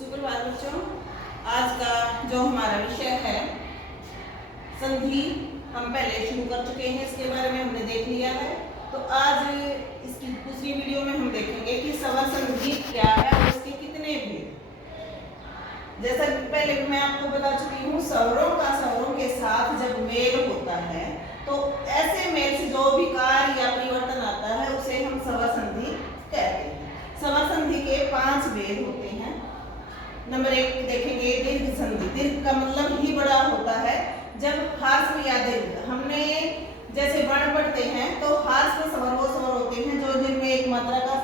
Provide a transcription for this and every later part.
सुप्रभात बच्चों। आज का जो हमारा विषय है संधि, हम पहले शुरू कर चुके हैं, इसके बारे में हमने देख लिया है। तो आज इसकी दूसरी वीडियो में हम देखेंगे कि स्वर संधि क्या है और इसके कितने भेद। जैसा कि पहले भी मैं आपको बता चुकी हूँ, स्वरों का स्वरों के साथ जब मेल होता है तो ऐसे मेल से जो विकार या परिवर्तन आता है उसे हम स्वर संधि कहते हैं। स्वर संधि के 5 भेद होते हैं। नंबर 1 देखेंगे दीर्घ संधि। दीर्घ का मतलब ही बड़ा होता है। जब ह्रस्व या दीर्घ, हमने जैसे वर्ण पढ़ते हैं तो ह्रस्व स्वर वो स्वर होते हैं जो दीर्घ में 1 मात्रा का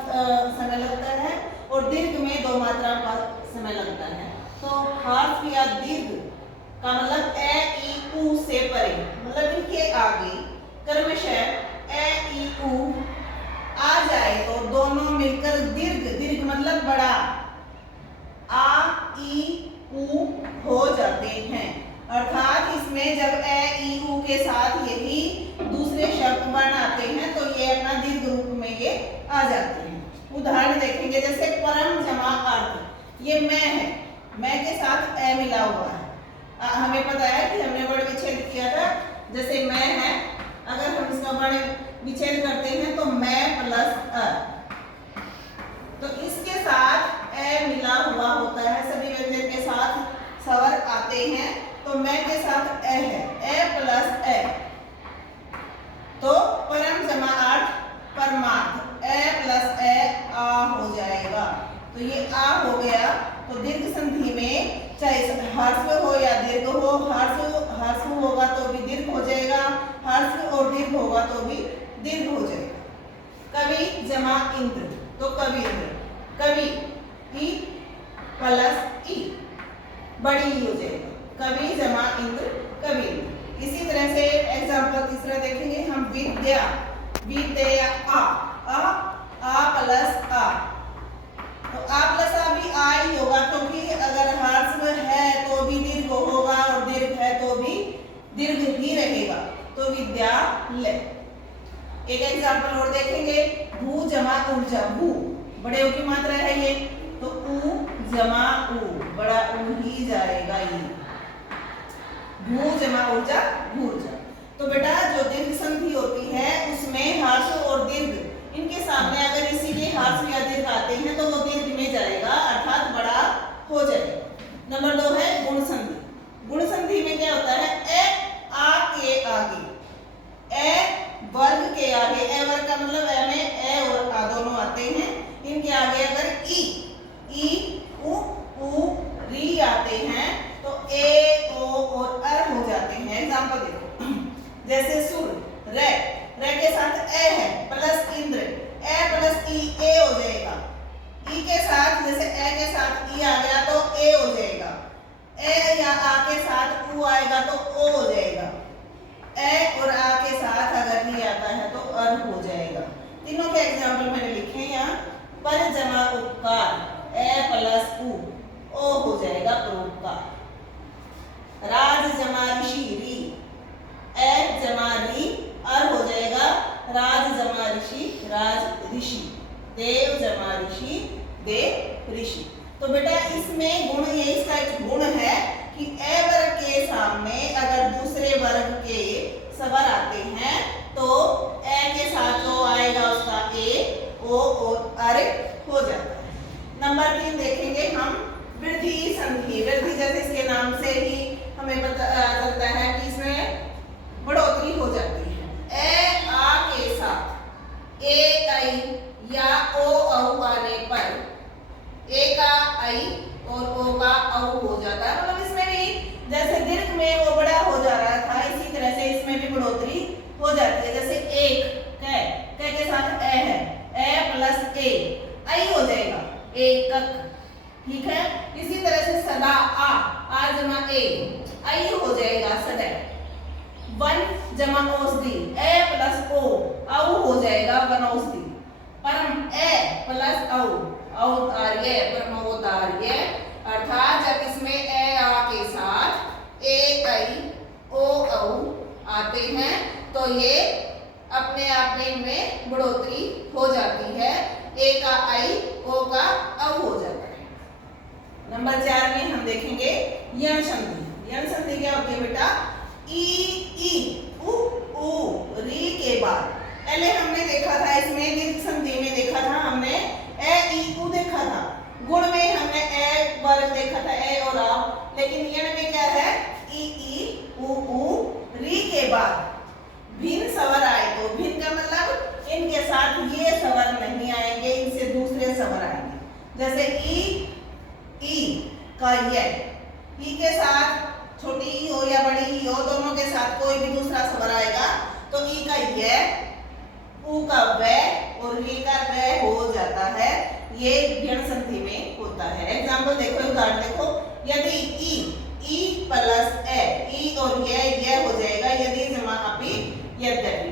समय लगता है और दीर्घ में 2 मात्रा का समय लगता है। तो ह्रस्व या दीर्घ का मतलब ए ई उ से परे, मतलब इनके आगे क्रमशः ए ई उ आ जाए तो दोनों मिलकर दीर्घ, दीर्घ मतलब बड़ा, आ ई उ हो जाते हैं। अर्थात इसमें जब ए ई उ के साथ यही दूसरे शब्द वर्ण आते हैं तो ये अपना दीर्घ रूप में ये आ जाते हैं। उदाहरण देखेंगे, जैसे परम जमा अर्थ, ये मैं है, मैं के साथ ए मिला हुआ है। हमें पता है कि हमने वर्ण विच्छेद किया था। जैसे मैं है, अगर हम इसका वर्ण विच्छेद करते हैं तो मैं प्लस अ, तो इसके साथ ए मिला हुआ होता है। सभी व्यंजन के साथ स्वर आते हैं तो मैं के साथ ए है, ए प्लस ए, तो परम जमा अर्थ परमार्थ, ए प्लस ए आ हो जाएगा। तो ये आ हो गया। तो दीर्घ संधि में चाहे ह्रस्व हो या दीर्घ हो, ह्रस्व होगा तो भी दीर्घ हो जाएगा, ह्रस्व और दीर्घ होगा तो भी दीर्घ हो जाएगा। कवि जमा इंद्र, तो कवींद्र, कवि ई प्लस ई बड़ी ई हो जाएगा, कवि जमा इंद्र कवींद्र। इसी तरह से एग्जाम्पल तीसरा देखेंगे हम, विद्या, विद्या आ प्लस आ, तो आ प्लस आ भी आ ही होगा क्योंकि अगर ह्रस्व है तो भी दीर्घ होगा और दीर्घ है तो भी दीर्घ ही रहेगा। तो विद्यालय। एक एग्जाम्पल और देखेंगे, भू जमा ऊर्जा, भू बड़े ऊ की मात्रा है ये, तो ऊ जमा ऊ बड़ा ऊ ही जाएगा ये, भू जमा ऊर्जा भूर्जा। तो बेटा जो दीर्घ संधि होती है उसमें ह्रस्व और दीर्घ, इनके सामने अगर इसी के ह्रस्व या दीर्घ आते हैं तो वो दीर्घ में जाएगा, अर्थात बड़ा हो जाएगा। नंबर 2 है गुण संधि। गुण संधि में क्या होता है, ए आ के आगे, ए वर्ग के आगे, ए वर्ग का मतलब ए में ए और आ दोनों आते हैं, इनके आगे अगर ई उ री आते हैं तो ए ओ और अर हो जाते हैं। एग्जांपल देखो, जैसे सुर, रे, रे के साथ ए है प्लस इंद्र, ए प्लस ई ए हो जाएगा। ई के साथ जैसे ए के साथ ई आ गया तो ए हो जाएगा, ए या आ के साथ उ आएगा तो ओ हो जाएगा, ए और आ के साथ अगर ई आता है तो अर हो जाएगा। तीनों के एग्जाम्पल मैंने लिखे हैं यहाँ। पर जमा उपकार, ए प्लस उ ओ हो जाएगा परोपकार। राज जमा ऋषि, री, ए जमा री अर हो जाएगा राज जमा ऋषि राज ऋषि, देव जमा ऋषि देव ऋषि। तो बेटा इसमें गुण, ये इसका एक गुण है कि ए वर्ग के सामने अगर दूसरे वर्ग के स्वर आते हैं तो ए के साथ जो आएगा उसका ए ओ और अर हो जाता है। नंबर 3 देखेंगे हम, वृद्धि संधि। वृद्धि जैसे इसके नाम से ही हमें पता चलता है कि इसमें बढ़ोतरी हो जाती है। ए आ के साथ ए आई या ओ औ आने पर ए का आई और ओ का औ हो जाता है। मतलब इसमें भी जैसे दीर्घ में वो बड़ा हो जा रहा था, इसी तरह से इसमें भी बढ़ोतरी हो जाती है। जैसे एक कै के साथ ए है, ए प्लस ए आई हो जाएगा, एकक, ठीक है। इसी तरह से सदा, आ जमा ए आई हो जाएगा सदैव। वन जमा औषधि, ए प्लस ओ औ हो जाएगा वनौषधि। परम, ए प्लस औ औदार्य, परमोदार्य। अर्थात जब इसमें ए आ के साथ ए आई ओ औ आते हैं तो ये अपने आप में इनमें बढ़ोतरी हो जाती है, ए का आई ओ का औ हो जाता है। नंबर 4 में हम देखेंगे यण संधि। यण संधि क्या होती है बेटा? ई उ ऊ री के बाद पहले हमने देखा था, इसमें दीर्घ संधि में देखा था हमने ए ई उ देखा था, गुण में हमने ए वर्ग देखा था, ए और आ। लेकिन यण में क्या है? ई उ री के बाद भिन्न स्वर आए तो, भिन्न का मतलब इनके साथ ये स्वर नहीं आएंगे, इनसे दूसरे स्वर आएंगे। जैसे ई का ये, ई के साथ छोटी ई हो या बड़ी ई हो, दोनों के साथ कोई भी दूसरा स्वर आएगा तो ई का ये, ऊ का वे और री का वे हो जाता है। ये यण संधि में होता है। एग्जाम्पल देखो, उदाहरण देखो। यदि ई प्लस ए, ई और ये हो जाएगा यदि जमा अपि यद्यपि।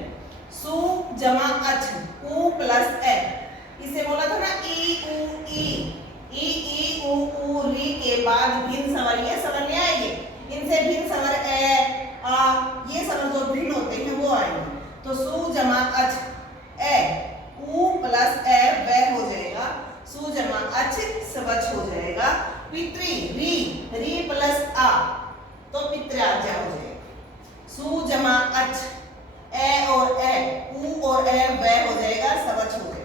सु जमा अच, उ प्लस ए, इसे बोला था ना ई उ री के बाद भिन्न स्वर, ये स्वर नहीं आएंगे, इनसे भिन्न स्वर ए आ, ये स्वर जो भिन्न होते हैं वो आएंगे। तो सु जमा अच ए, उ प्लस ए वे हो जाएगा, सु जमा अच स्वच हो जाएगा। पितृ री प्लस आ तो पितृआज्ञा हो जाएगा। सु जमा अच ए और ए, उ और ए वे हो जाएगा, स्वच हो जाएगा।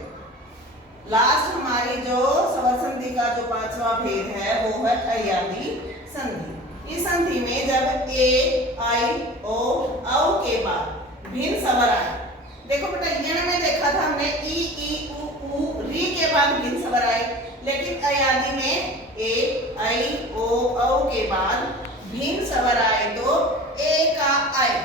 लास्ट हमारी जो स्वर संधि का जो 5वां भेद है वो है अयादी संधि। इस संधि में जब ए आई ओ औ के बाद भिन्न स्वर आए, देखो बेटा यण में देखा था हमने ई उ री के बाद भिन्न स्वर आए, लेकिन अयादी में ए आई ओ औ के बाद भिन्न स्वर आए तो ए का आई